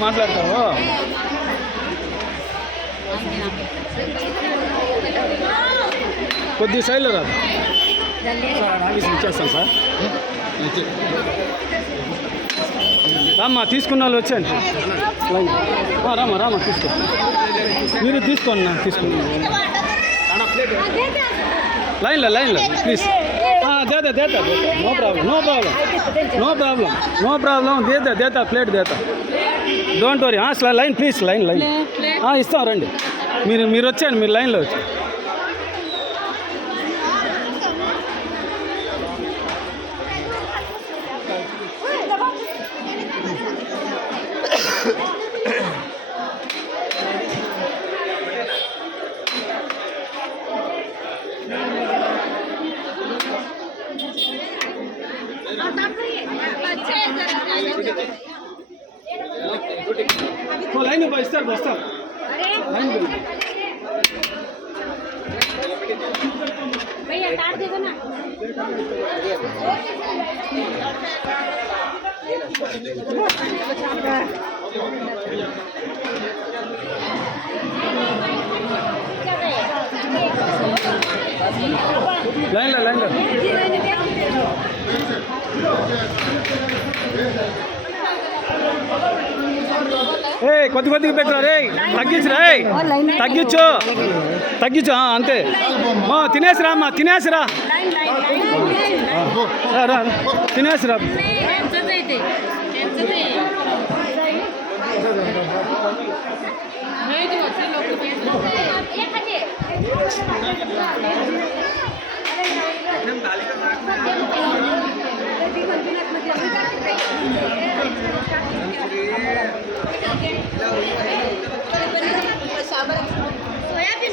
మాట్లాడతావు కొద్ది సైడ్లో రాదు సార్ ఆఫీస్ ఇచ్చేస్తాను సార్ రామ్మా తీసుకున్న వాళ్ళు వచ్చాను లైన్ రామా తీసుకో మీరు తీసుకోండి నా తీసుకుని లైన్లో ప్లీజ్ देता नो प्रॉब्लम देता प्लेट देता don't worry line please line इस्ता रंడి మీరు వచ్చేయండి మీరు లైన్లో వచ్చి लाइन बस्तर लाइन भैया काट दो ना लाइन కొద్దిగా పెట్టరా రే తగ్గించు అంతే తినేసిరా అమ్మా తినేసిరా सोयाबीन